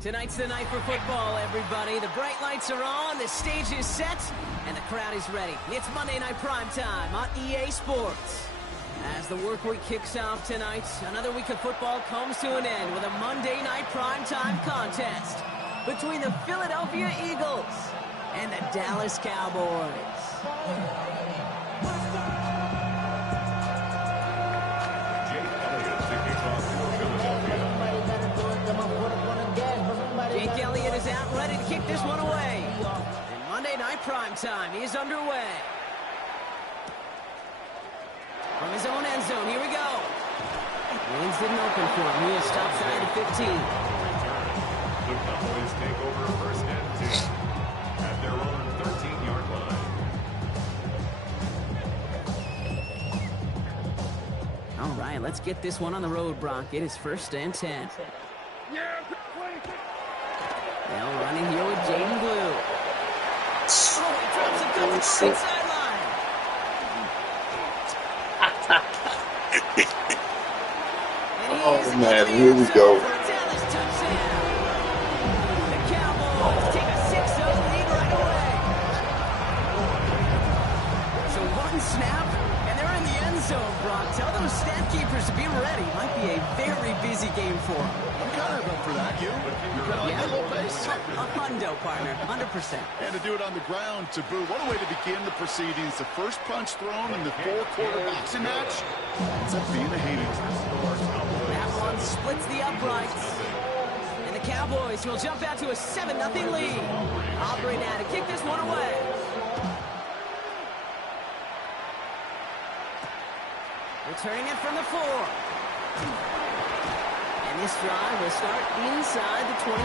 Tonight's the night for football, everybody. The bright lights are on, the stage is set, and the crowd is ready. It's Monday Night Primetime on EA Sports. As the work week kicks off tonight, another week of football comes to an end with a Monday Night Primetime contest between the Philadelphia Eagles and the Dallas Cowboys. Jake Elliott is out, ready to kick this one away. And Monday Night Primetime is underway. From his own end zone, here we go. Lanes didn't open for him. He'll stop side at 15. The Cowboys take over first and 2 at their own 13-yard line. All right, let's get this one on the road, Brock. It is first and 10. Now running here with Jaden Blue. Oh, he drops a couple sideline. Oh man, here we go. The Cowboys take a 6-0 lead right away. So one snap, and they're in the end zone, Brock. Tell those stat keepers to be ready. Might be a very busy game for them. I'm kind of up for that. You kind of like that little pace? A hundo, partner, 100%. And to do it on the ground, to boot. What a way to begin the proceedings. The first punch thrown in the four-quarter boxing match ends up being a hating. That one splits the uprights. And the Cowboys will jump out to a 7-0 lead. Aubrey now to kick this one away. Returning it from the 4. And this drive will start inside the 25.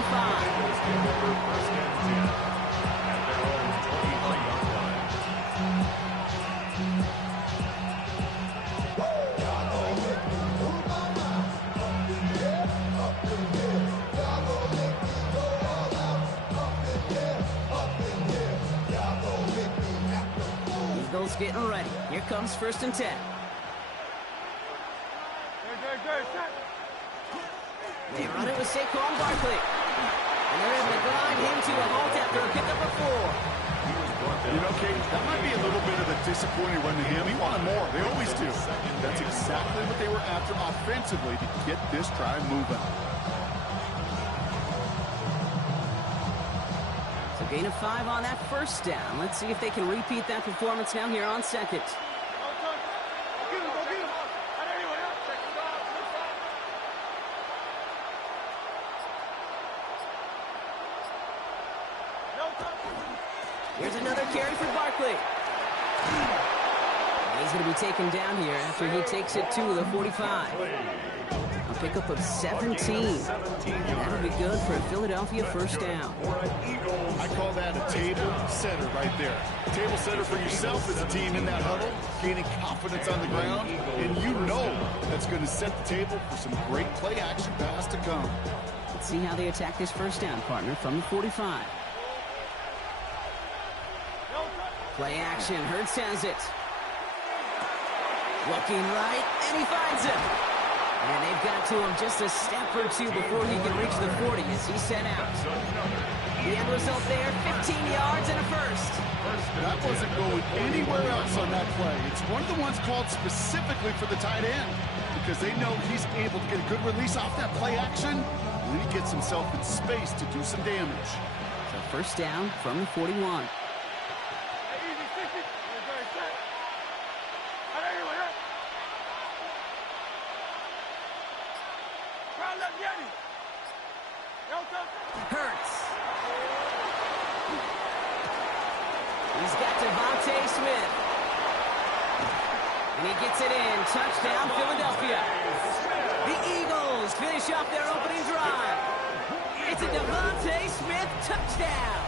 Eagles getting ready. Here comes first and 10. They run it with Saquon Barkley. And they're able to grind him to a halt after a pickup of 4. You know, Kate, that might be a little bit of a disappointing run to him. He wanted more. They always do. That's exactly what they were after offensively to get this drive moving. So gain of 5 on that first down. Let's see if they can repeat that performance now here on second. Here's another carry for Barkley. He's going to be taken down here after he takes it to the 45. A pickup of 17. That'll be good for a Philadelphia first down. I call that a table setter right there. Table setter for yourself as a team in that huddle, gaining confidence on the ground, and you know that's going to set the table for some great play action pass to come. Let's see how they attack this first down, partner, from the 45. Play action. Hurts has it. Looking right, and he finds him. And they've got to him just a step or two before he can reach the 40 as he set out. The end result there, 15 yards and a first. That wasn't going anywhere else on that play. It's one of the ones called specifically for the tight end because they know he's able to get a good release off that play action, and then he gets himself in space to do some damage. So first down from the 41. Hurts. He's got Devontae Smith. And he gets it in. Touchdown, Philadelphia. The Eagles finish off their opening drive. It's a Devontae Smith touchdown.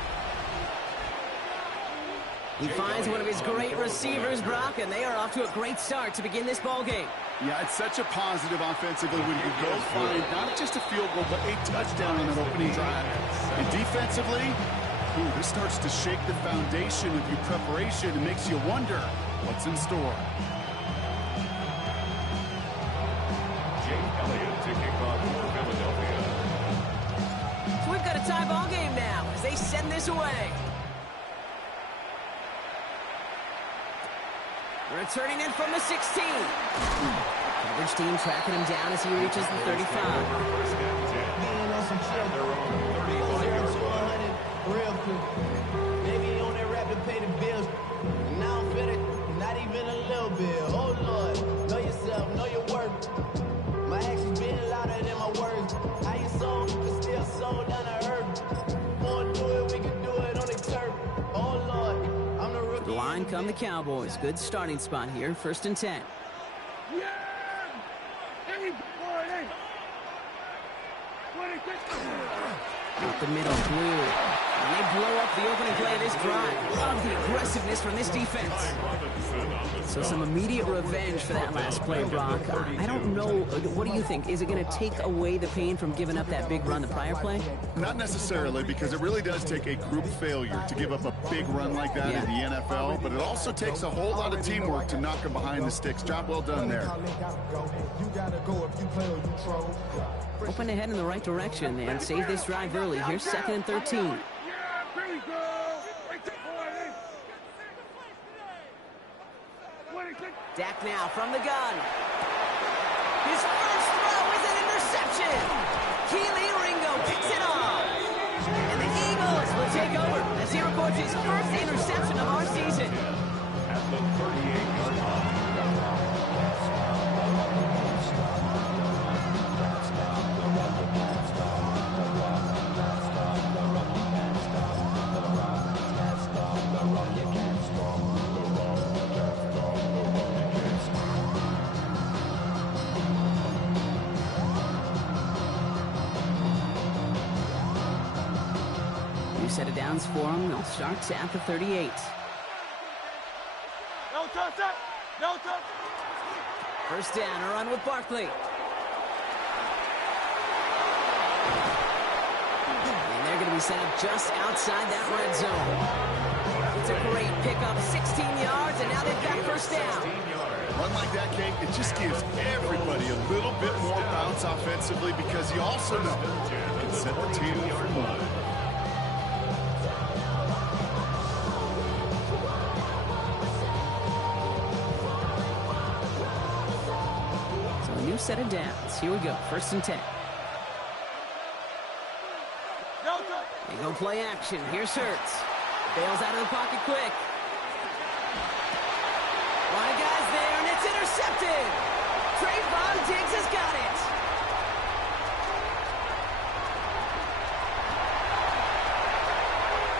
He finds one of his great receivers, Brock, and they are off to a great start to begin this ball game. Yeah, it's such a positive offensively when you go find not just a field goal, but a touchdown on that opening drive. And defensively, this starts to shake the foundation of your preparation and makes you wonder what's in store. Jake Elliott to kick off for Philadelphia. So we've tie ball game now as they send this away. Returning in from the 16. Coverage team tracking him down as he reaches the 35. First and 10. At their own 35-yard line. Real quick. Maybe on that rap to pay the bills. And I don't feel it, not even a little bit. Oh Lord, know yourself, know your worth. My actions being louder than my words. How you sold, but still sold down to earth. Wanna do it, we can do it on the turf. Oh Lord, I'm the rookie. The line come the Cowboys. Good starting spot here. 1st and 10. Up the middle, blue. And they blow up the opening play of this drive. Love the aggressiveness from this defense. So some immediate revenge for that last play, Brock. I don't know. What do you think? Is it going to take away the pain from giving up that big run the prior play? Not necessarily, because it really does take a group failure to give up a big run like that in the NFL, but it also takes a whole lot of teamwork to knock them behind the sticks. Job well done there. Hoping to head in the right direction and save this drive early. Here's 2nd and 13. Dak now from the gun. His first throw is an interception. Keely Ringo picks it off. And the Eagles will take over as he records his first interception of our season. At the 38-yard line. Set of downs for him. They'll start at the 38. No touch. No touch. First down, a run with Barkley. And they're going to be set up just outside that red zone. It's a great pickup, 16 yards, and now they've got first down. Run like that, Kate, it just gives everybody a little bit more bounce offensively, because you also know it can set the table for more. New set of downs. Here we go. 1st and 10. They go play action. Here's Hurts. Bails out of the pocket quick. A lot of guys there, and it's intercepted. Trayvon Diggs has got it.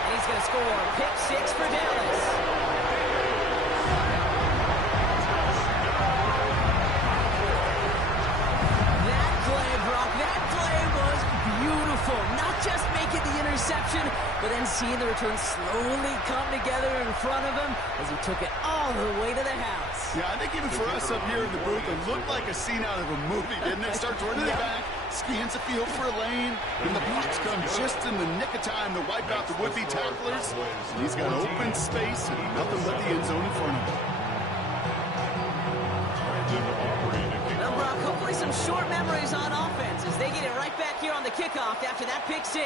And he's going to score. Pick 6 for Dallas. Not just making the interception, but then seeing the return slowly come together in front of him as he took it all the way to the house. Yeah, I think even for us up here in the booth, it looked like a scene out of a movie, didn't it? Starts running it back, scans the field for a lane, and the blocks come just in the nick of time to wipe out the would-be tacklers. And he's got open space and nothing but the end zone in front of him. Well, Brock, hopefully some short memories on offense as they get it right back here on the kickoff after that pick 6.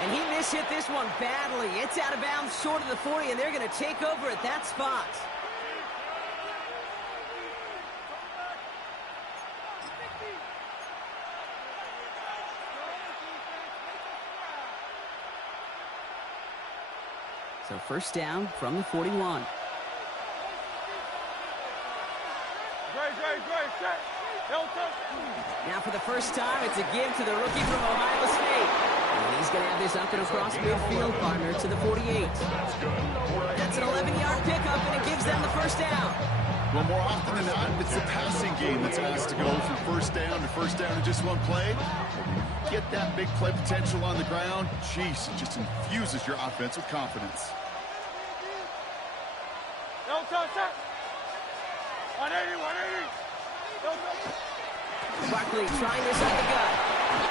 And he mishit this one badly. It's out of bounds short of the 40, and they're going to take over at that spot. So first down from the 41. Now for the first time, it's a give to the rookie from Ohio State. And he's going to have this up and across midfield, partner, to the 48. That's an 11-yard pickup, and it gives them the first down. Well, more often than not, it's the passing game that's asked to go from first down in just one play. Get that big play potential on the ground. Jeez, it just infuses your offense with confidence. No touch. 180. No touch. Barkley trying this on the gut.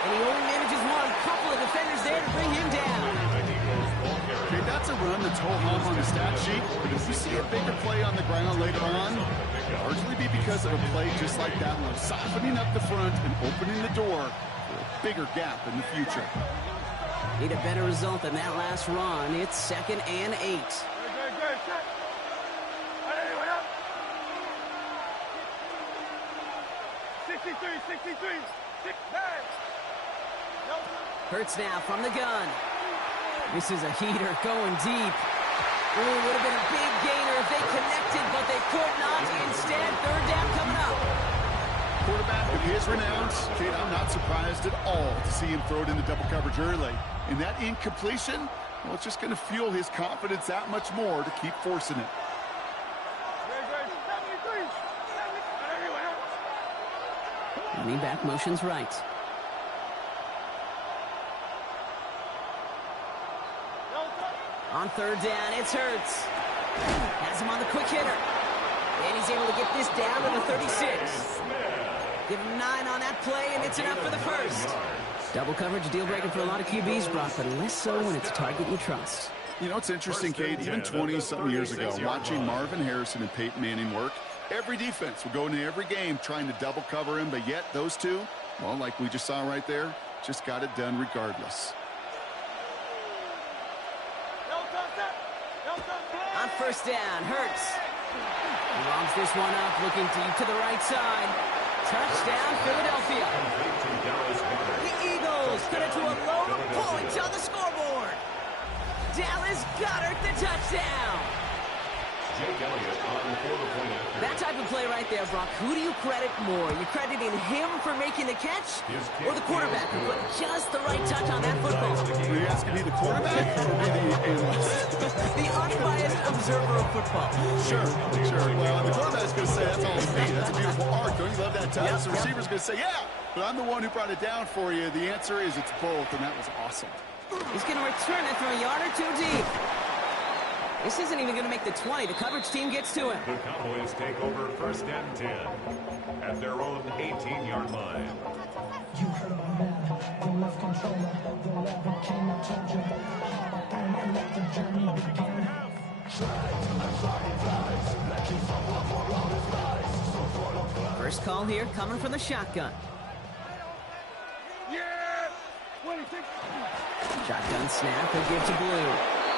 And he only manages one. Couple of defenders there to bring him down. Okay, that's a run that's ho-hum on the stat sheet. But if you see a bigger play on the ground later on, it'll largely be because of a play just like that one, softening up the front and opening the door for a bigger gap in the future. Need a better result than that last run. It's 2nd and 8. Good, good, set. Anyone up? 63, 63, 6, 9. No. Hurts now from the gun. This is a heater going deep. Ooh, would have been a big gainer if they connected, but they could not. Instead, 3rd down coming up. Quarterback of his renown, Kate, I'm not surprised at all to see him throw it into double coverage early. And that incompletion, well, it's just going to fuel his confidence that much more to keep forcing it. Good, good, 73, 70. Anyone up? Running back motions right. No touch. On 3rd down, it's Hurts. Has him on the quick hitter. And he's able to get this down to the 36. Give him 9 on that play, and it's enough for the first. Double coverage, deal breaker for a lot of QBs, Brock, but less so when it's a target you trust. You know, it's interesting, Kate, even 20-something years ago, watching Marvin Harrison and Peyton Manning work, every defense would go into every game trying to double cover him, but yet those two, well, like we just saw right there, just got it done regardless. No touch, set. No touch. On 1st down, Hurts. He longs this one up, looking deep to the right side. Touchdown, Philadelphia. The Eagles cut it to a load of points on the scoreboard. Dallas Goedert the touchdown. That type of play right there, Brock. Who do you credit more? You crediting him for making the catch or the quarterback who put just the right touch on that football? Are you asking me the quarterback or me the analyst? The unbiased observer of football. Sure. Well, the quarterback's going to say that's all it's me. That's a beautiful arc. Don't you love that touch? The receiver's going to say, yeah, but I'm the one who brought it down for you. The answer is it's both, and that was awesome. He's going to return it from a yard or 2 deep. This isn't even going to make the 20. The coverage team gets to him. The Cowboys take over 1st and 10 at their own 18-yard line. You heard about that, the left controller, the lever came and told you, and let the journey begin. First call here coming from the shotgun. Yeah. 26. Shotgun snap, he'll give to Blue.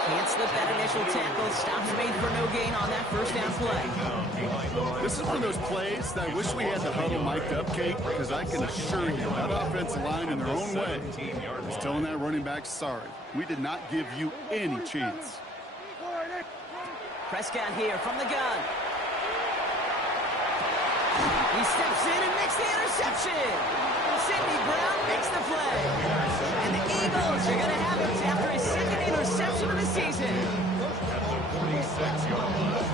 Can't slip that initial tackle. Stops made for no gain on that 1st down play. This is one of those plays that I wish we had the huddle mic'd up, Kate, because I can assure you that offensive line in their own way is telling that running back, sorry, we did not give you any chance. Prescott here from the gun. He steps in and makes the interception. Sidney Brown makes the play. And the Eagles are going to have it after his 2nd interception of the season. At the 46-yard line.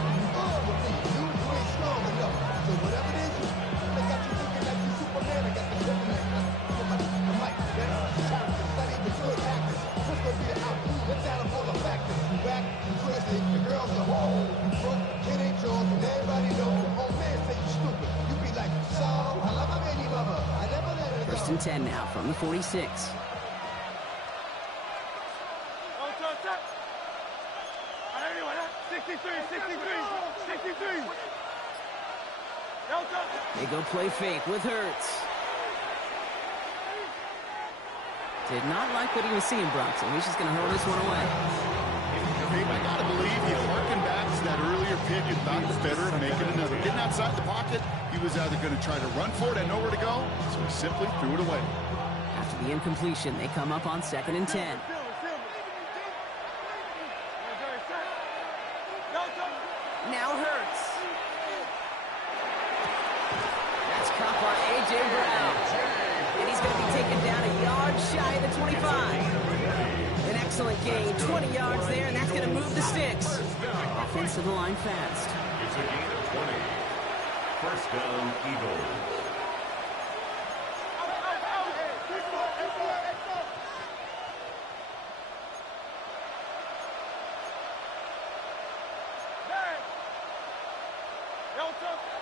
First and 10 now from the 46. No touch, set. Anyone up? 63, 63, 63. No touch. They go play fake with Hurts. Did not like what he was seeing, Brock, so he's just going to hurl this one away. Hey, I got to believe he harkened back to that earlier pick and thought it was better at making another. Getting outside the pocket, he was either going to try to run for it and nowhere to go, so he simply threw it away. After the incompletion, they come up on 2nd and 10. No touch. Now Hurts. That's caught by A.J. Brown. And he's going to be taken down a yard shy of the 25. An excellent gain, 20 yards there, and that's going to move the sticks. Offense to the line fast. It's a gain of 20. 1st down, Eagles.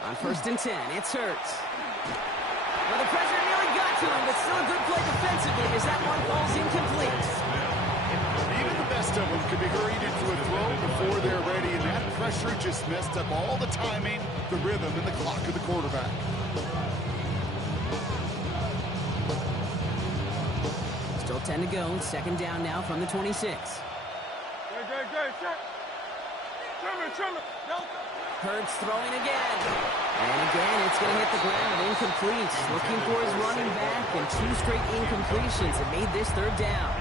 On 1st and 10, it's Hurts. Well, the pressure nearly got to him, but still a good play defensively as that one falls incomplete. Even the best of them could be hurried into a throw before they're ready, and that pressure just messed up all the timing, the rhythm, and the clock of the quarterback. Still 10 to go. Second down now from the 26. Hurts throwing again. And again, it's going to hit the ground. Incomplete. Looking for his running back, and 2 straight incompletions have made this third down.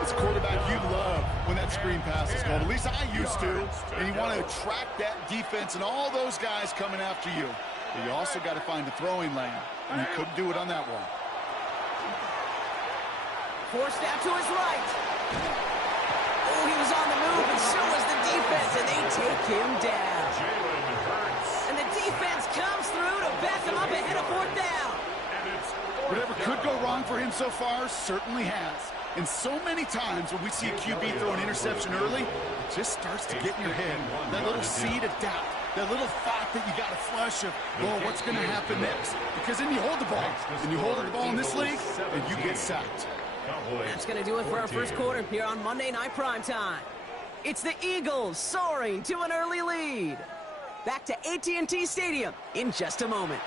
As a quarterback, you love when that screen pass is called. At least I used to. And you want to attract that defense and all those guys coming after you. But you also got to find a throwing lane. And he couldn't do it on that one. Forced out to his right. Oh, he was on the move, and so was the defense, and they take him down. And the defense comes through to back him up ahead of 4th down. Whatever could go wrong for him so far certainly has. And so many times when we see a QB throw an interception early, it just starts to get in your head. That little seed of doubt, that little thought that you got to flush of, well, what's going to happen next? Because then you hold the ball, and you hold the ball in this league, and you get sacked. That's going to do it for our first quarter here on Monday Night Primetime. It's the Eagles soaring to an early lead. Back to AT&T Stadium in just a moment.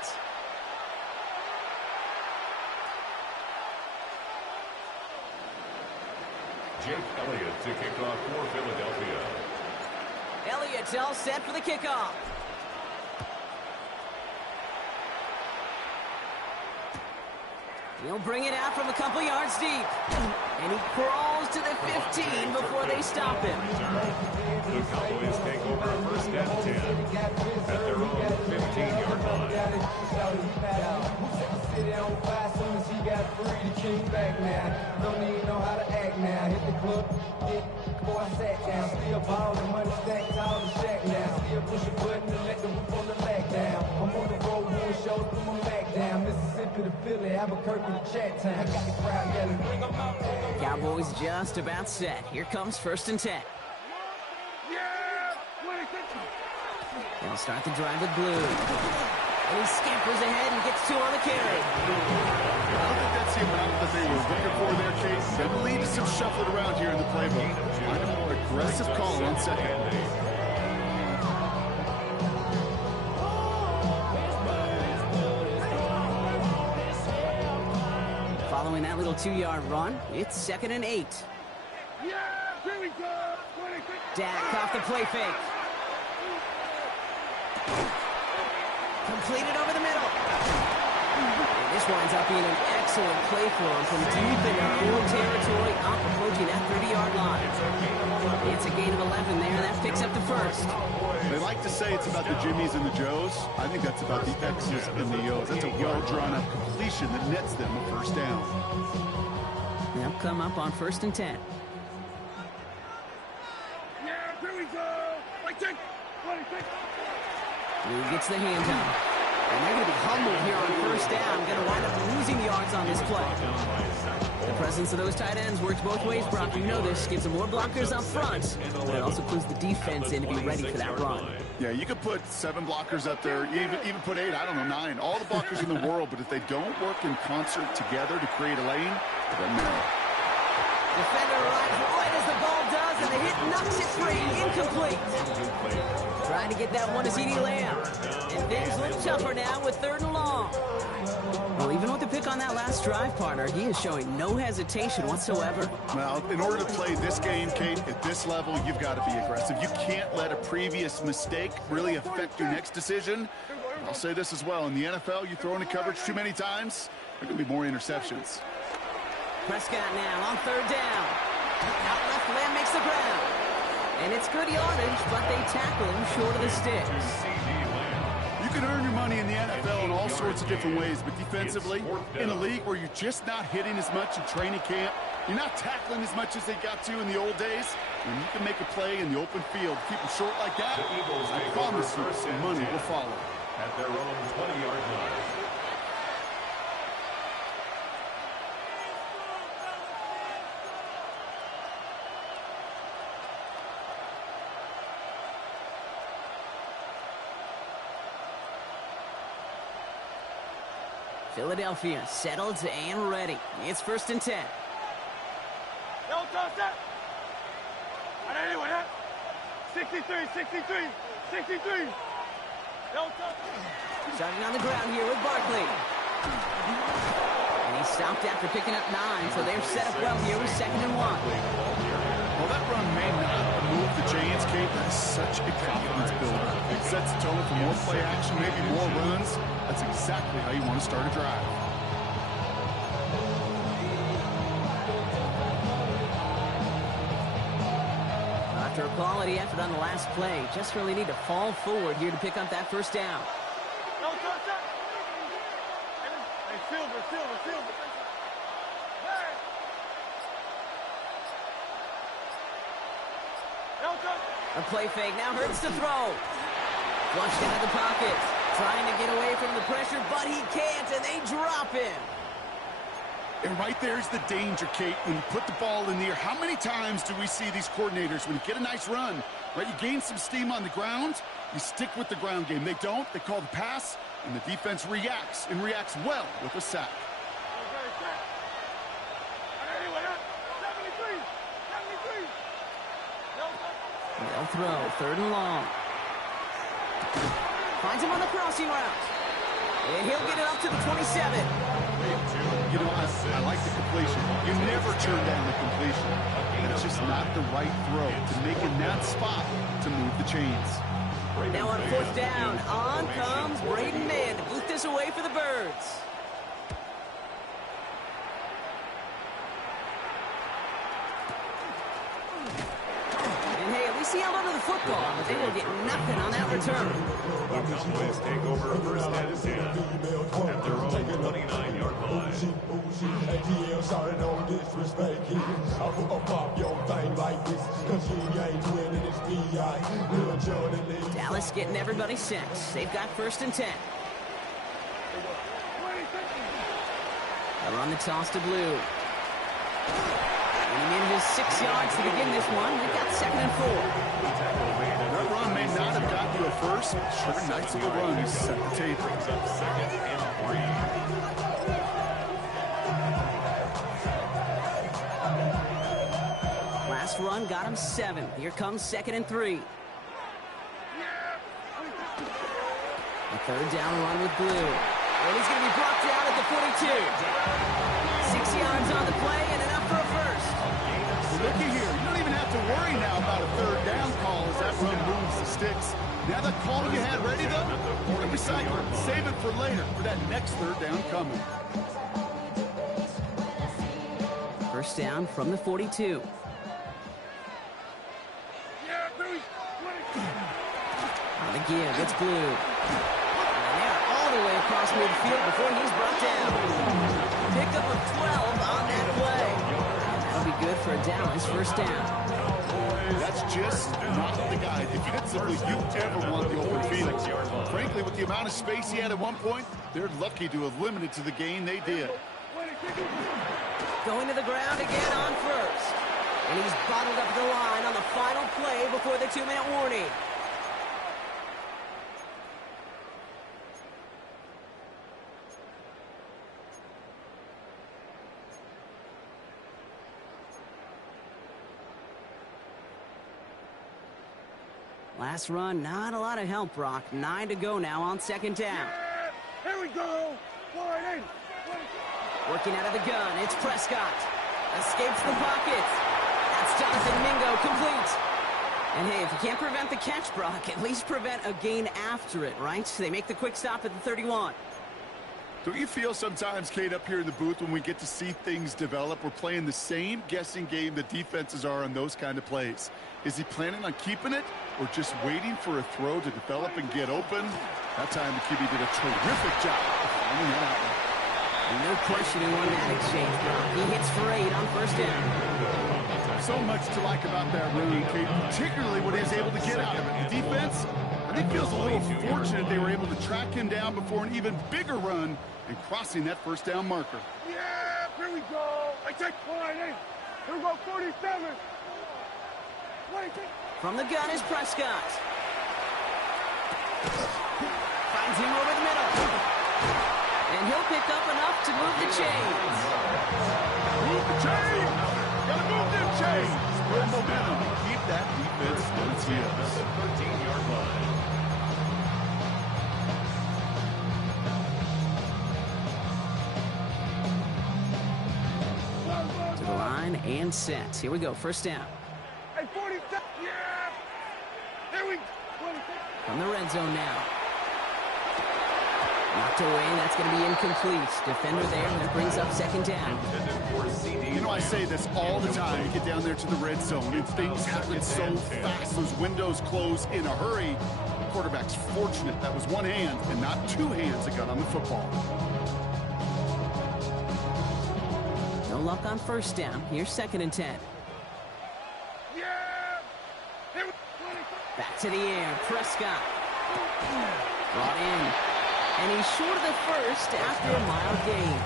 Jake Elliott to kick off for Philadelphia. Elliott's all set for the kickoff. He'll bring it out from a couple yards deep. And he crawls to the 15 before they stop him. The Cowboys take over first and 10 at their own 15-yard line. Don't even know how to act now. Hit the club, before I sat down. Still ballin', money stacked tall and shack now. Still push a button to let the roof on the lag down. I'm on the road doing shows, put my back down. Mississippi to Philly, Albuquerque to Chat Town. I got the crowd yelling, bring 'em out. Cowboys just about set. Here comes first and 10. They'll start the drive with blue. And he scampers ahead and gets 2 on the carry. I don't think that's the amount that they were looking for there, Case. Going to lead to some shuffling around here in the playbook. Find a more aggressive call on second. Following that little 2-yard run, it's 2nd and 8. Dak off the play fake. Completed over the middle. And this winds up being an excellent play for him from deep in their own territory, up approaching that 30-yard line. It's a gain of 11 there, and that picks up the first. They like to say it's about the Jimmies and the Joes. I think that's about the X's and the O's. That's a well-drawn-up completion that nets them a first down. They'll come up on 1st and 10. Blue gets the handoff. And they're going to be humbled here on 1st down. Going to wind up losing yards on this play. The presence of those tight ends works both ways, Brock. You know this. Gives them more blockers up front, but it also clues the defense in to be ready for that run. Yeah, you could put 7 blockers up there, even put 8, I don't know, 9. All the blockers in the world, but if they don't work in concert together to create a lane, it doesn't matter. Defender right as the ball does, and the hit knocks it free. Incomplete. Trying to get that one to CeeDee Lamb. And things look tougher now with 3rd and long. Well, even with the pick on that last drive, partner, he is showing no hesitation whatsoever. Well, in order to play this game, Kate, at this level, you've got to be aggressive. You can't let a previous mistake really affect your next decision. I'll say this as well. In the NFL, you throw into coverage too many times, there can be more interceptions. Prescott now on 3rd down. Out left, Lamb makes the ground. And it's good yardage, but they tackle him short of the sticks. You can earn your money in the NFL in all sorts of different ways, but defensively, in a league where you're just not hitting as much in training camp, you're not tackling as much as they got to in the old days, when you can make a play in the open field, keep them short like that, I promise you some money will follow. At their own 20-yard line. Philadelphia settled and ready. It's 1st and 10. Yo, toss that. 63. Yo, toss. Starting on the ground here with Barkley. And He stopped after picking up 9, so they're set up well here with 2nd and 1. Well, that run may not move the chains, Kate. That is such a confidence builder. It sets the tone for more play action, maybe more runs. That's exactly how you want to start a drive. After a quality effort on the last play, just really need to fall forward here to pick up that first down. No, touch up. Hey, Silver. Hey. No, touch. A play fake now hurts to throw. Flushed out of the pocket. Trying to get away from the pressure, but he can't, and they drop him. And right there's the danger, Kate. When you put the ball in the air, how many times do we see these coordinators, when you get a nice run, right, you gain some steam on the ground, you stick with the ground game. They don't. They call the pass, and the defense reacts, and reacts well with a sack. They'll throw, 3rd and long. Finds him on the crossing route. And he'll get it up to the 27. You know, I like the completion. You never turn down the completion. It's just not the right throw to make in that spot to move the chains. Now on 4th down, on comes Braden Mann to boot this away for the Birds. And hey, at least he held onto the football, but they will get nothing on that return. The Cowboys take over a 1st and 10 at their own 29-yard line. Dallas getting everybody set. They've got 1st and 10. They'll run the toss to Blue. And he manages 6 yards to begin this one. We've got 2nd and 4. That run may not have gotten you a first, but sure, nice little run. He set the table. Brings up 2nd and 3. Last run got him 7. Here comes 2nd and 3. A 3rd down run with Blue. And he's going to be brought down at the 42. 6 yards on the play and enough for a first. Well, looky here. You don't even have to worry now about a 3rd down call as that run moves the sticks. Now that call you had ready, though, you're going to recycle it. Save it for later for that next 3rd down coming. 1st down from the 42. On the give, it's Blue. And they're all the way across midfield before he's brought down. Pickup of 12 on that play. That'll be good for a Dallas 1st down. That's just not the guy defensively you ever want the open field. Frankly, with the amount of space he had at one point, they're lucky to have limited to the gain they did. Going to the ground again on 1st. And he's bottled up the line on the final play before the 2-minute warning. Last run, not a lot of help, Brock. 9 to go now on 2nd down. Here we go. Forward in. Working out of the gun, it's Prescott. Escapes the pocket. That's Jonathan Mingo, complete. And hey, if you can't prevent the catch, Brock, at least prevent a gain after it, right? They make the quick stop at the 31. Don't you feel sometimes, Kate, up here in the booth when we get to see things develop, we're playing the same guessing game that defenses are on those kind of plays? Is he planning on keeping it or just waiting for a throw to develop and get open? That time the QB did a terrific job of finding that outlet. And no question he won that exchange, Brock. He hits for 8 on 1st down. So much to like about that run, Kate, particularly what he was able to get out of it. The defense, I think, feels a little fortunate they were able to track him down before an even bigger run and crossing that 1st down marker. Yeah, here we go. I take 49. Here we go, 47. 26. From the gun is Prescott. Finds him over the middle. And he'll pick up enough to move the chains. Move the chains! Gotta move them chains! Spread momentum. Keep that defense on its heels. 13-yard line. And set. Here we go. First down. Hey, 47. Yeah. Here we go. From the red zone now. Knocked away. That's going to be incomplete. Defender there. That brings up second down. You know, I say this all the time. You get down there to the red zone, and things happen so fast. Those windows close in a hurry. The quarterback's fortunate that was one hand and not two hands that got on the football. No luck on first down. Here's second and 10. Yeah. Here we go. Back to the air. Prescott. Brought in. And he's short of the first after a mild gain.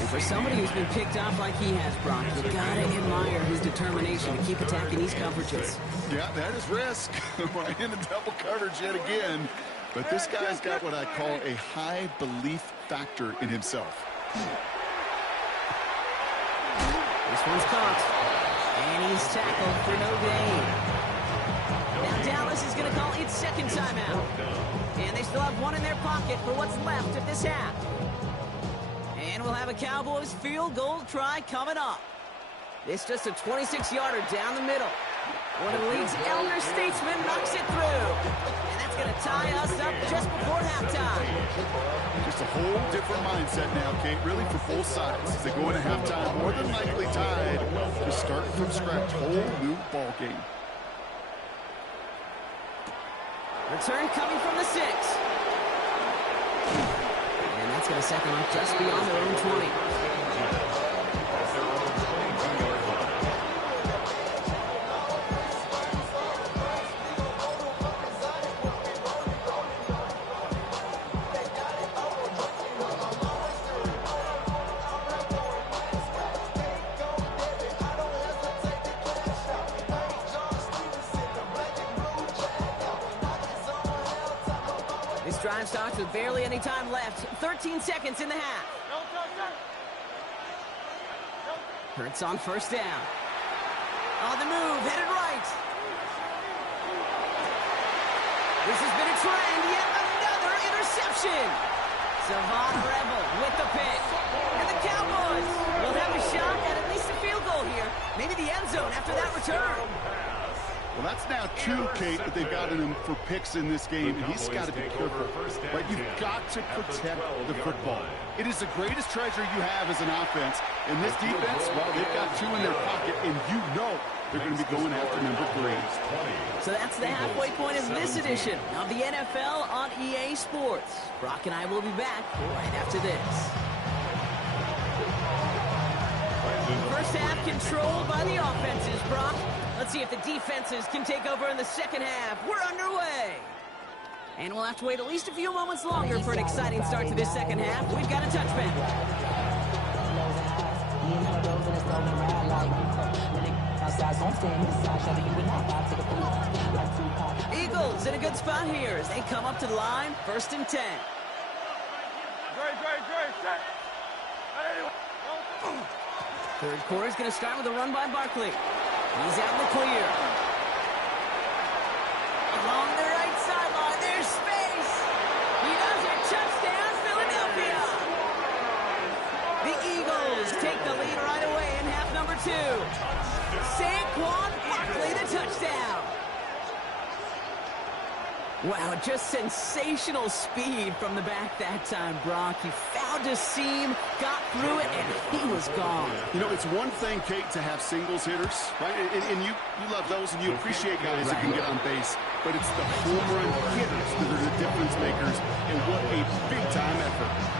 And for somebody who's been picked off like he has, Brock, you gotta admire his determination to keep attacking these coverages. Yeah, that is risk. We're in a double coverage yet again. But this guy's got what I call a high belief factor in himself. This one's caught. And he's tackled for no gain. Now Dallas is going to call its second timeout. And they still have one in their pocket for what's left of this half. And we'll have a Cowboys field goal try coming up. It's just a 26-yarder down the middle. One of the league's elder statesmen knocks it through. And that's going to tie us up just before halftime. Just a whole different mindset now, Kate, really for both sides. As they go into halftime, more than likely tied to start from scratch. Whole new ball game. Return coming from the 6. And that's going to set them up just beyond their own 20. This drive starts with barely any time left. 13 seconds in the half. Hurts on first down. On the move, headed right. This has been a trend. Yet another interception. Savon Rebel with the pick. And the Cowboys will have a shot at least a field goal here. Maybe the end zone after that return. Well, that's now 2, Kate, that they've got in him for picks in this game, and he's got to be careful. But you've got to protect the football. It is the greatest treasure you have as an offense. And this defense, well, they've got 2 in their pocket, and you know they're going to be going after number 3. So that's the halfway point of this edition of the NFL on EA Sports. Brock and I will be back right after this. First half controlled by the offenses, Brock. Let's see if the defenses can take over in the second half. We're underway. And we'll have to wait at least a few moments longer for an exciting start to this second half. We've got a touchback. Eagles in a good spot here as they come up to the line. First and 10. Third quarter is going to start with a run by Barkley. He's out in the clear. Along the right sideline, there's space. He does it. Touchdown, Philadelphia. The Eagles take the lead right away in half number 2. Saquon Barkley, the touchdown. Wow, just sensational speed from the back that time, Brock. He found a seam, got through it, and he was gone. You know, it's one thing, Kate, to have singles hitters, right? And you love those, and you appreciate guys that can get on base. But it's the home run hitters that are the difference makers, and what a big-time effort.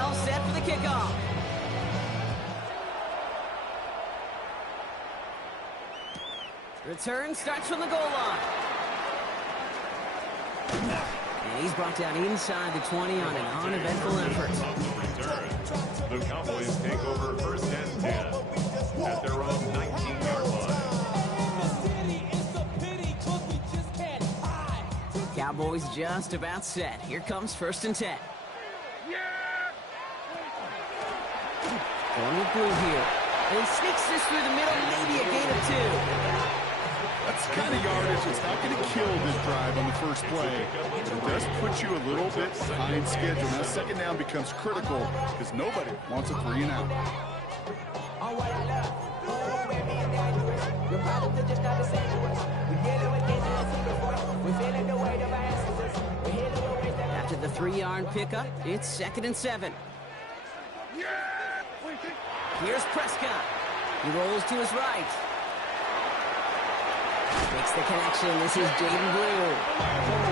All set for the kickoff. Return starts from the goal line. And he's brought down inside the 20 on an uneventful effort. The Cowboys take over first and 10 at their own 19-yard line. Cowboys just about set. Here comes first and 10. Going with blue here. And he sneaks this through the middle, maybe a gain of 2. That's the kind of yardage that's not going to kill this drive on the first play. But it does put you a little bit behind schedule. Now second down becomes critical because nobody wants a 3 and out. After the 3-yard pickup, it's 2nd and 7. Here's Prescott. He rolls to his right. Makes the connection. This is Jaden Blue.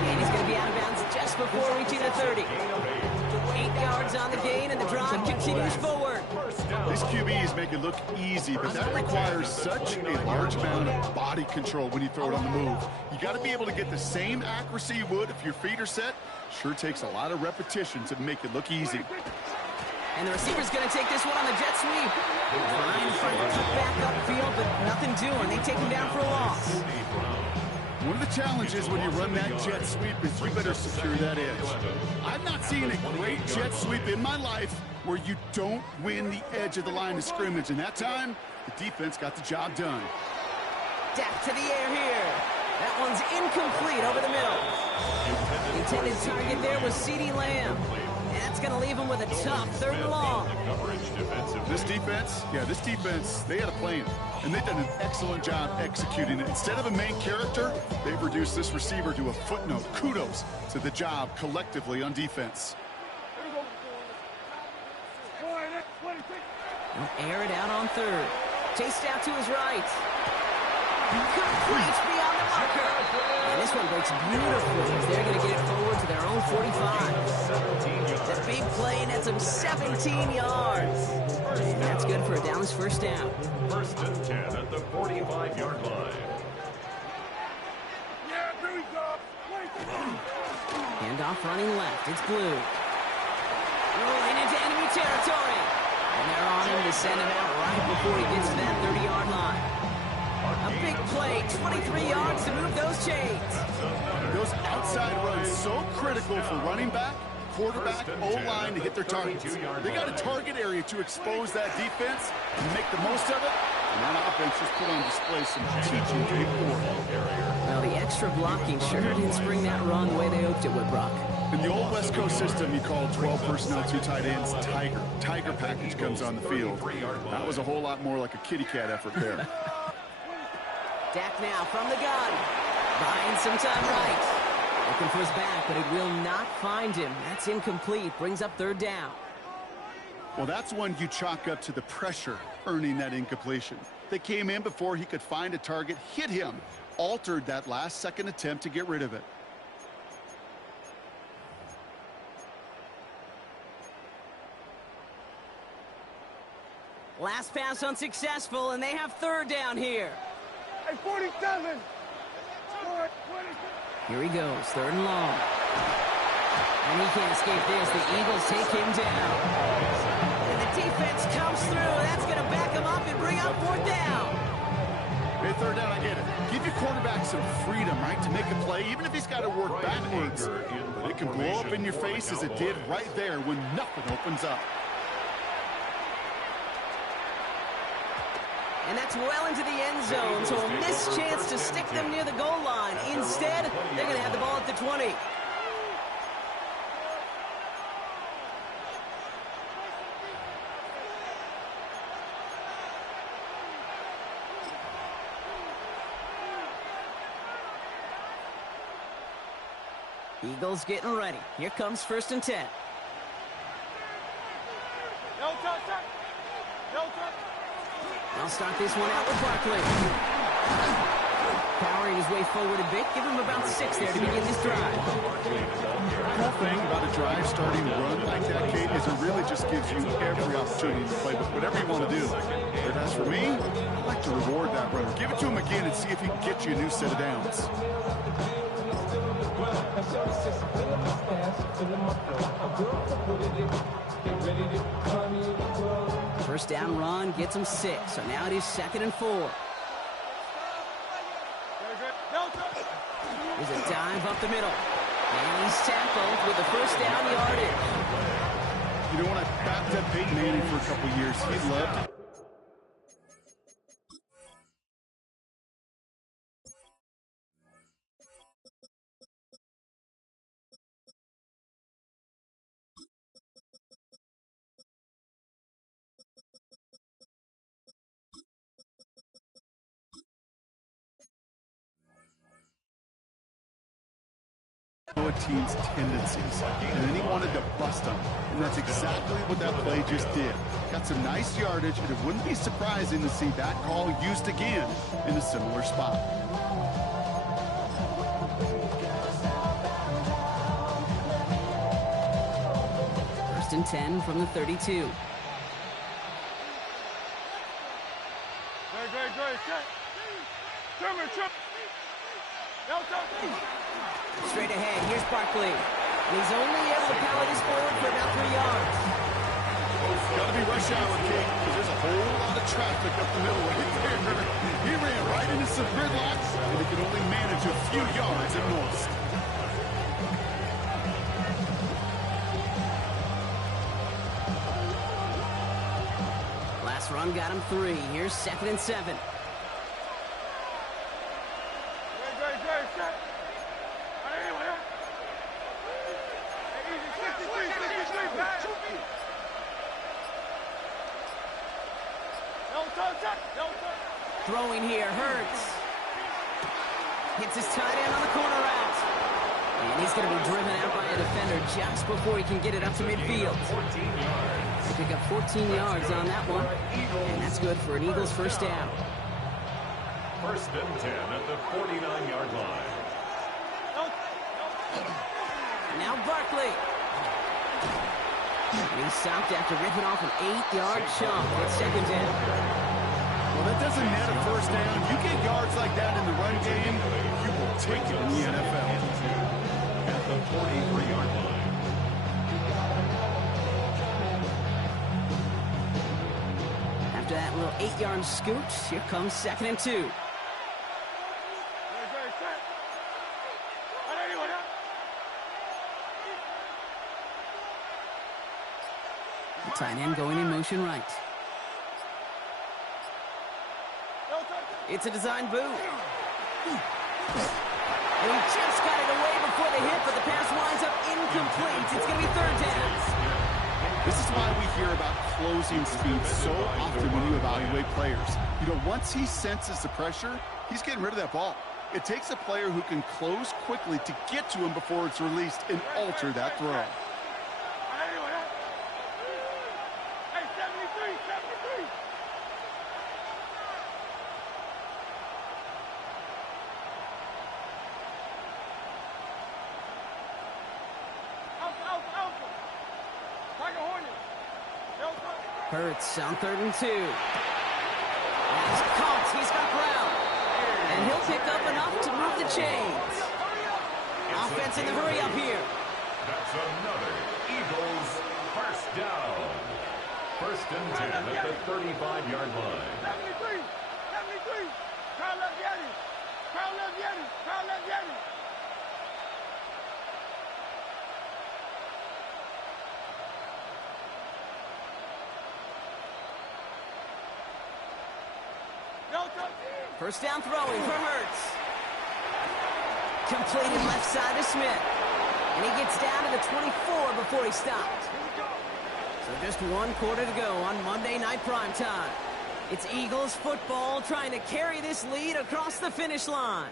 And he's going to be out of bounds just before reaching the 30. 8 yards on the gain, and the drive continues forward. These QBs make it look easy, but that requires such a large amount of body control when you throw it on the move. You got to be able to get the same accuracy you would if your feet are set. Sure takes a lot of repetition to make it look easy. And the receiver's going to take this one on the jet sweep. Fine fires it back upfield, but nothing doing. They take him down for a loss. One of the challenges when you run that jet sweep is you better secure that edge. I've not seen a great jet sweep in my life where you don't win the edge of the line of scrimmage. And that time, the defense got the job done. Dak to the air here. That one's incomplete over the middle. The intended target there was CeeDee Lamb. And that's going to leave him with a tough 3rd and long. This defense, they had a plan. And they've done an excellent job executing it. Instead of a main character, they've reduced this receiver to a footnote. Kudos to the job collectively on defense. He'll air it out on 3rd. Chased out to his right. Complete beyond the marker. And this one breaks beautifully as they're going to get it forward to their own 45. That big play nets them 17 yards. And that's good for a downless 1st down. 1st and 10 at the 45-yard line. Handoff running left. It's Blue. Rolling into enemy territory. And they're on him to send him out right before he gets to that 30-yard line. A big play, 23 yards to move those chains. Those outside runs so critical for running back, quarterback, O-line to hit their targets. They got a target area to expose that defense and make the most of it. And that offense just put on display some teaching to Well, the extra blocking sure didn't spring that run the way they hoped it would, Brock. In the old West Coast system, you called 12 personnel, 2 tight ends, Tiger. Tiger package comes on the field. That was a whole lot more like a kitty cat effort there. Dak now from the gun. Buying some time right. Looking for his back, but it will not find him. That's incomplete. Brings up 3rd down. Well, that's one you chalk up to the pressure earning that incompletion. They came in before he could find a target, hit him, altered that last-second attempt to get rid of it. Last pass unsuccessful, and they have 3rd down here. Hey, 47! Here he goes, 3rd and long. And he can't escape this. The Eagles take him down. And the defense comes through. That's going to back him up and bring up 4th down. Hey, 3rd down, I get it. Give your quarterback some freedom, right, to make a play, even if he's got to work backwards. But it can blow up in your face as it did right there when nothing opens up. And that's well into the end zone, so a missed chance to stick them near the goal line. Instead, they're going to have the ball at the 20. Eagles getting ready. Here comes 1st and 10. No touch. No touch. I'll start this one out with Barkley. Powering his way forward a bit. Give him about 6 there to begin this drive. The whole thing about a drive starting run like that, Kate, is it really just gives you every opportunity to play with whatever you want to do. But as for me, I'd like to reward that runner. Give it to him again and see if he can get you a new set of downs. First down run gets him 6. So now it is 2nd and 4. There's a dive up the middle. And he's tackled with the first down yardage. You know, when I backed up Peyton Manning for a couple years, he loved it. A team's tendencies, and then he wanted to bust them, and that's exactly what that play just did. Got some nice yardage, and it wouldn't be surprising to see that call used again in a similar spot. First and 10 from the 32. Great. Trimmer. Straight ahead, here's Barkley. And he's only able to power this forward for about 3 yards. Got to be rush hour, King, because there's a whole lot of traffic up the middle right there. He ran right into some gridlocks, and he could only manage a few yards at most. Last run got him 3. Here's 2nd and 7. Throwing here, Hurts. Hits his tight end on the corner route. And he's going to be driven out by a defender just before he can get it up to midfield. They pick up 14 yards on that one. And that's good for an Eagles first down. First and 10 at the 49-yard line. Now Barkley. And he's stopped after ripping off an 8-yard chunk. It's 2nd down. Well, that doesn't net a first down. You get yards like that in the run game, you will take it in the NFL. At the 43-yard line. After that little 8-yard scooch, here comes 2nd and 2. The tight end going in motion right. It's a design boot. And he just got it away before the hit, but the pass winds up incomplete. It's going to be 3rd down. This is why we hear about closing speed so often when you evaluate players. You know, once he senses the pressure, he's getting rid of that ball. It takes a player who can close quickly to get to him before it's released and alter that throw. Hurts on 3rd and 2. And he's caught. He's got ground. And he'll pick up enough to move the chains. Offense in the hurry up here. That's another Eagles first down. First and 10 at the 35-yard line. 73. Crowd love Yeti. First down throwing for Hurts. Completed left side to Smith. And he gets down to the 24 before he stopped. So just 1 quarter to go on Monday Night Primetime. It's Eagles football trying to carry this lead across the finish line.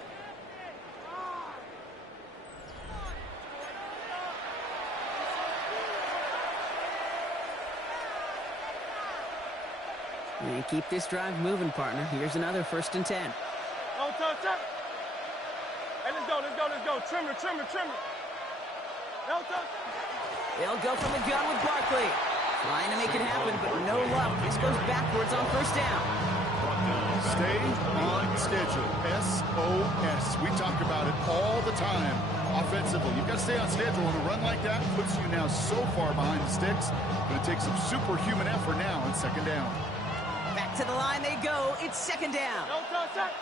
And keep this drive moving, partner. Here's another 1st and 10. Don't touch it. Hey, let's go. Trimmer. Don't touch it. They'll go from the gun with Barkley. Trying to make it happen, but no luck. This goes backwards on 1st down. Stay on schedule. SOS. We talk about it all the time. Offensively, you've got to stay on schedule. And a run like that puts you now so far behind the sticks. But it takes some superhuman effort now on 2nd down. Back to the line they go. It's 2nd down. Don't touch it.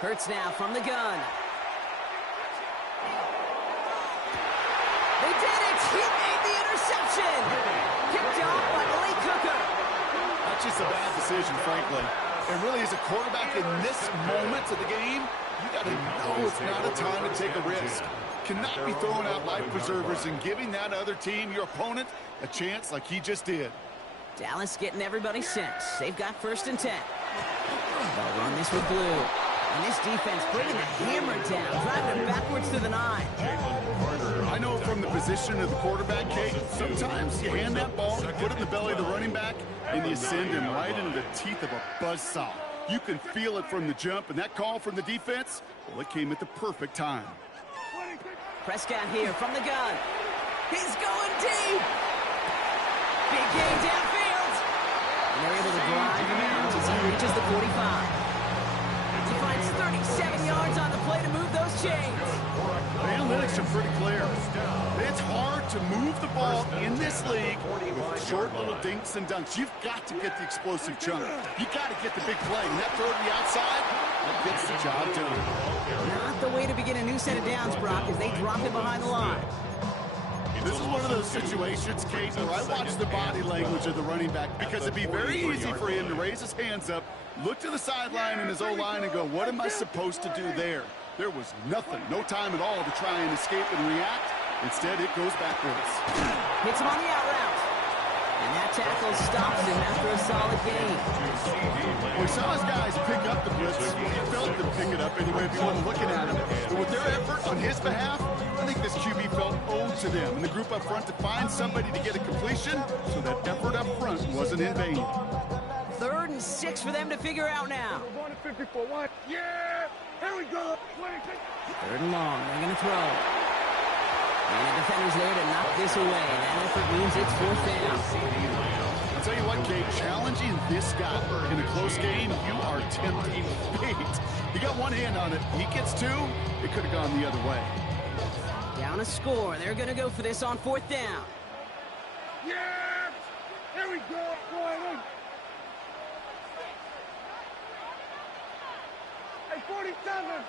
Hurts now from the gun. They did it! He made the interception! Picked off by Lee Cooker. That's just a bad decision, frankly. And really, as a quarterback in this moment of the game, you got to know it's not a time to take a risk. Cannot be throwing out life preservers and giving that other team, your opponent, a chance like he just did. Dallas getting everybody set. They've got 1st and 10. They'll run this with blue. And this defense bringing the hammer down, driving it backwards to the 9. I know from the position of the quarterback, Kate, sometimes you hand that ball, you put it in the belly of the running back, and you send him right into the teeth of a buzzsaw. You can feel it from the jump, and that call from the defense, well, it came at the perfect time. Prescott here from the gun. He's going deep. Big gain downfield. And they're able to drive him out as he reaches the 45. He finds 37 yards on the play to move those chains. The analytics are pretty clear. It's hard to move the ball in this league with short little dinks and dunks. You've got to get the explosive chunk. You've got to get the big play. And that throw to the outside, that gets the job done. Not the way to begin a new set of downs, Brock, as they drop it behind the line. This is one of those situations, Kate, where I watch the body language of the running back because it'd be very easy for him to raise his hands up, look to the sideline in his O-line and go, what am I supposed to do there? There was nothing, no time at all to try and escape and react. Instead, it goes backwards. Hits him on the out route. And that tackle stops him after a solid gain. We saw his guys pick up the blitz. He felt them pick it up anyway if you weren't looking at him. But with their effort on his behalf, I think this QB felt owed to them and the group up front to find somebody to get a completion so that effort up front wasn't in vain. 3rd and 6 for them to figure out now. We're going to 54. One. Yeah! Here we go. 26. 3rd and long. They're going to throw. And the defender's there to knock this away. That effort means it's 4th down. I'll tell you what, Gabe, challenging this guy in a close game, you are tempting fate. You got one hand on it. He gets 2. It could have gone the other way. Down a score. They're going to go for this on 4th down. Yeah! Here we go. Going in. Hey, 47.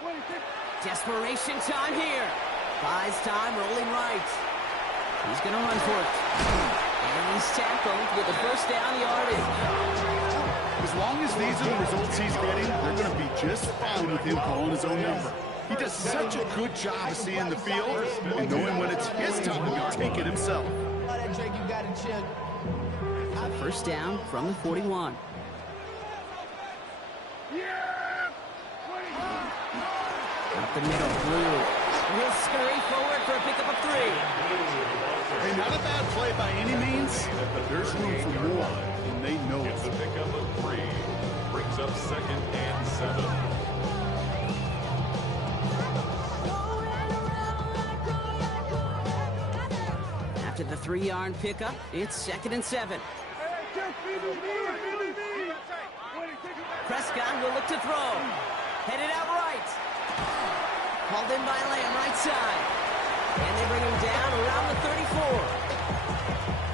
26. Desperation time here. Buys time, rolling right. He's going to run for it. And he's tackled with the 1st down yardage. As long as these are the results he's getting, they're going to be just fine with him calling his own number. He does such a good job of seeing the field and knowing when it's his time to take it himself. 1st down from the 41. Up the middle, Blue. He'll scurry forward for a pickup of 3. Hey, not a bad play by any means, but there's room for more, and they know it. The pickup of 3 brings up 2nd and 7. After the 3-yard pickup, it's 2nd and 7. Prescott will look to throw. Headed out right. Called in by Lamb, right side. And they bring him down around the 34.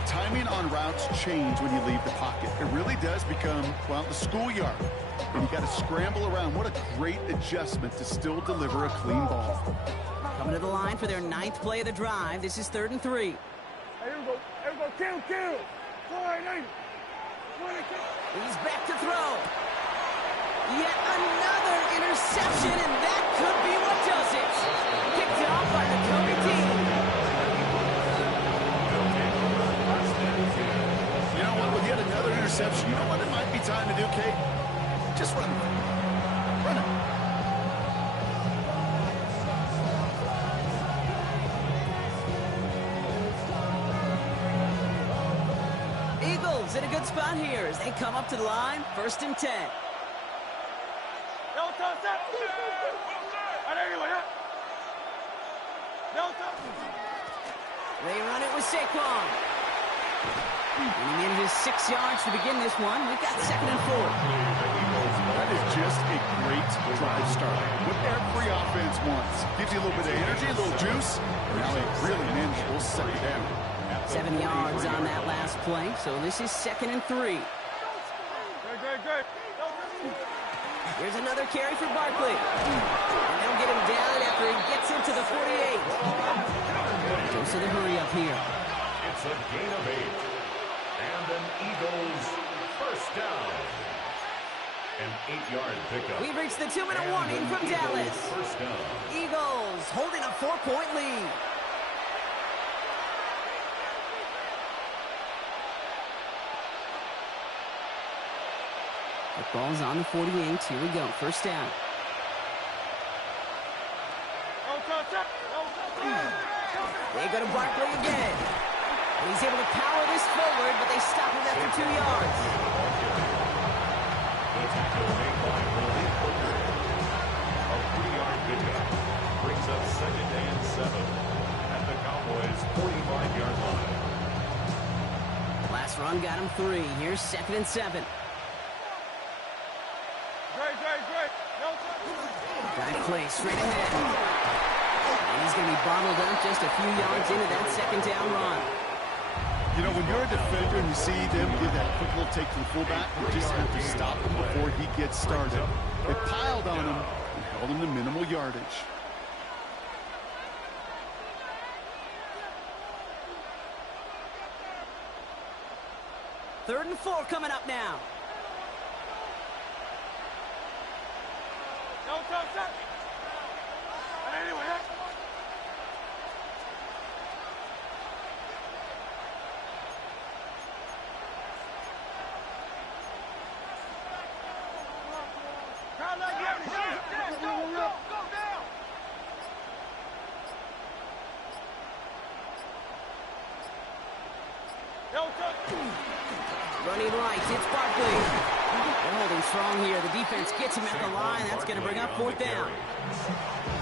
Timing on routes change when you leave the pocket. It really does become, well, the schoolyard. And you got to scramble around. What a great adjustment to still deliver a clean ball. Coming to the line for their 9th play of the drive. This is 3rd and 3. Here we go. Kill. 49. He's back to throw. Yet another interception, and that could be what does it. Kicked off by the Kobe team. You know what? With yet another interception, you know what it might be time to do, Kate? Just run. Run it. Eagles in a good spot here as they come up to the line. 1st and 10. They run it with Saquon. And he manages 6 yards to begin this one. We've got 2nd and 4. That is just a great drive start. What every offense wants. Gives you a little bit of energy, a little juice. Now a really manageable 2nd down. 7 yards on that last play, so this is 2nd and 3. Go. Here's another carry for Barkley. And they'll get him down after he gets into the 48. Dose of the hurry up here. It's a gain of 8. And an Eagles first down. An 8-yard pickup. We've reached the 2-minute warning from Dallas. First down. Eagles holding a 4-point lead. The ball's on the 48. Here we go. First down. They go to Barkley again. And he's able to power this forward, but they stop him after 2 yards. The tackle made by Malik Hooker. A 3-yard pickup brings up 2nd and 7 at the Cowboys' 45-yard line. Last run got him 3. Here's 2nd and 7. Guy plays straight ahead. And he's going to be bottled up just a few yards into that 2nd down run. You know, when you're a defender and you see them give that quick little take to the fullback, you just have to stop him before he gets started. They piled on him and held him to minimal yardage. Third and 4 coming up now. Running right, it's Barkley. They're holding strong here. The defense gets him at the line. That's going to bring up 4th down.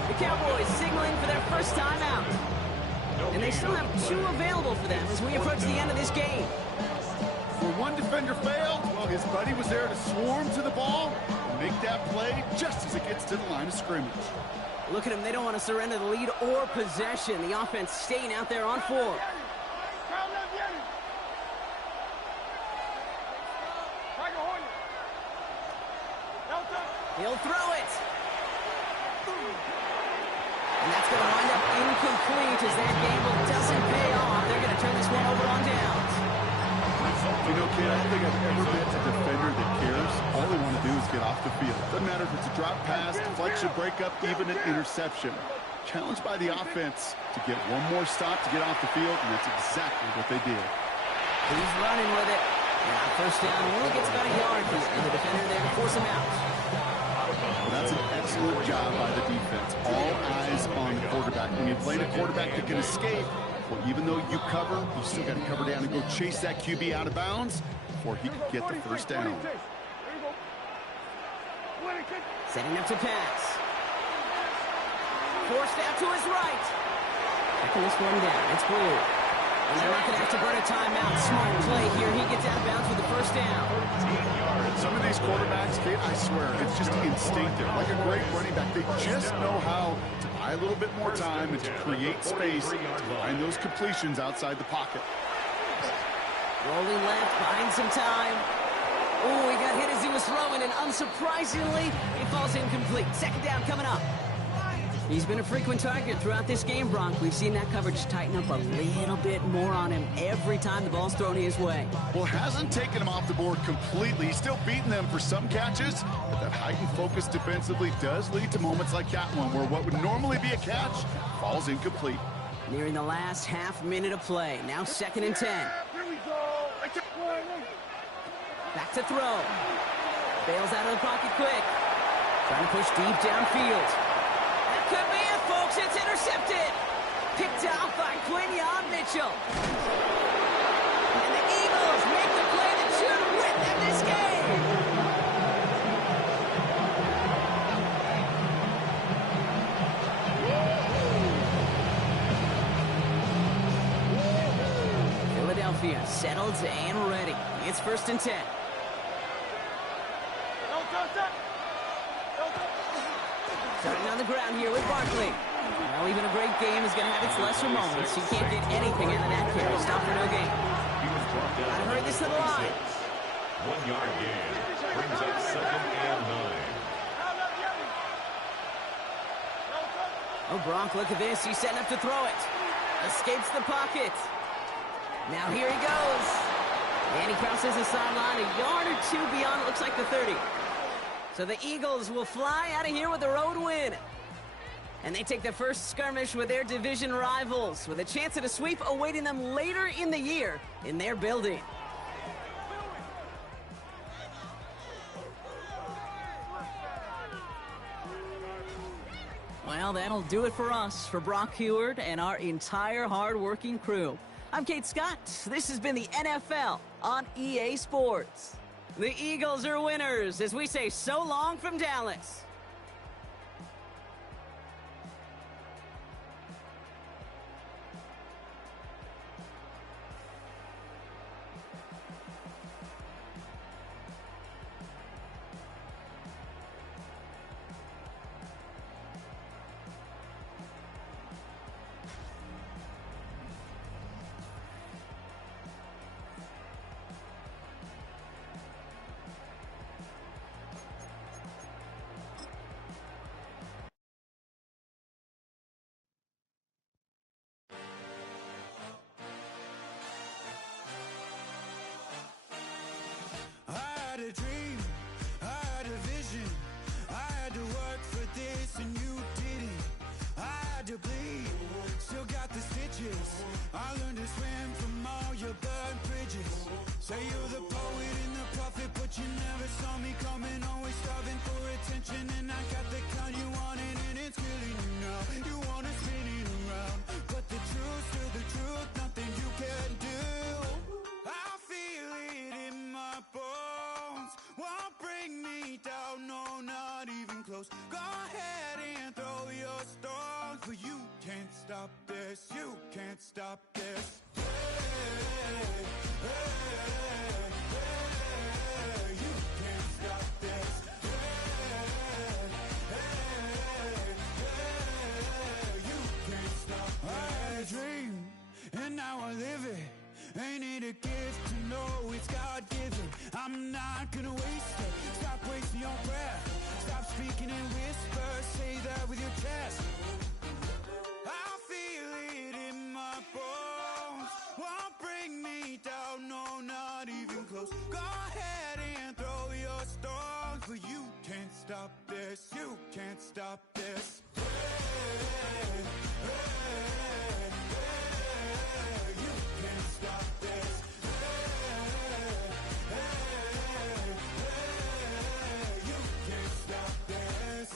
The Cowboys signaling for their first time out. And they still have 2 available for them as we approach the end of this game. Where one defender failed, well, his buddy was there to swarm to the ball and make that play just as it gets to the line of scrimmage. Look at them. They don't want to surrender the lead or possession. The offense staying out there on 4. He'll throw it. And that's going to wind up incomplete as that gamble doesn't pay off. They're going to turn this one over on downs. You know, kid, I don't think I've ever met a defender that cares. All they want to do is get off the field. Doesn't matter if it's a drop pass, deflection, breakup, even an interception. Challenged by the offense to get one more stop to get off the field, and that's exactly what they did. He's running with it. And on first down, only gets about a yard here. And the defender there to force him out. Well, that's an excellent job by the defense. All eyes on the quarterback. When you play a quarterback that can escape, well, even though you cover, you still got to cover down and go chase that QB out of bounds before he can get the first down. Setting up to pass. Forced out to his right. Backing this one down. It's Blue. And they're not going to have to burn a timeout. Smart play here. He gets out of bounds with the first down. Some of these quarterbacks, Kate, I swear, it's just instinctive. Like a great running back, they just know how to buy a little bit more time and to create space to find those completions outside the pocket. Rolling left, buying some time. Oh, he got hit as he was throwing, and unsurprisingly, it falls incomplete. 2nd down coming up. He's been a frequent target throughout this game, Bronk. We've seen that coverage tighten up a little bit more on him every time the ball's thrown his way. Well, hasn't taken him off the board completely. He's still beating them for some catches, but that heightened focus defensively does lead to moments like that one, where what would normally be a catch falls incomplete. Nearing the last half minute of play. Now 2nd and 10. Back to throw. Bails out of the pocket quick. Trying to push deep downfield. That could be it, folks. It's intercepted. Picked off by Quinyon Mitchell. And the Eagles make the play that should have win them this game. Philadelphia settled and ready. It's 1st and 10. Starting on the ground here with Barkley. Well, even a great game is going to have its lesser moments. He can't get anything out of that carry. Stop for no gain. Got to hurry this to the line. 1-yard gain brings up 2nd and 9. Oh, Gronk, look at this. He's setting up to throw it. Escapes the pocket. Now here he goes. And he crosses the sideline a yard or two beyond, it looks like the 30. So the Eagles will fly out of here with a road win. And they take the first skirmish with their division rivals, with a chance at a sweep awaiting them later in the year in their building. Well, that'll do it for us, for Brock Heward and our entire hard-working crew. I'm Kate Scott. This has been the NFL on EA Sports. The Eagles are winners as we say so long from Dallas. A dream, I had a vision, I had to work for this and you didn't. I had to bleed, still got the stitches. I learned to swim from all your burned bridges. Say you're the poet and the prophet, but you never saw me coming. Always starving for attention, and I got the kind you wanted, and it's killing you now. You wanna spin it around, but the truth's still the truth, nothing you can do. I feel it in my bones, won't bring me down, no, not even close. Go ahead and throw your stones, but you can't stop this, you can't stop this. Hey, hey, hey, you can't stop this. Hey, hey, hey, you can't stop this. I had a dream, and now I live it. Ain't it a gift to know it's God-given? I'm not gonna waste it. Stop wasting your breath. Stop speaking in whispers. Say that with your chest. I feel it in my bones, won't bring me down, no, not even close. Go ahead and throw your stones, but you can't stop this, you can't stop this. Hey, hey, hey, you can't stop this. Hey, hey, hey, you can't stop this.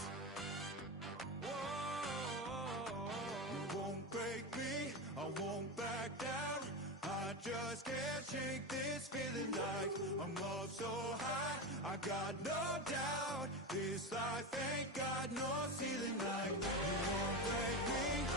Whoa, you won't break me, I won't back down. I just can't shake this feeling like I'm up so high. I got no doubt, this life ain't got no ceiling like. You won't break me, I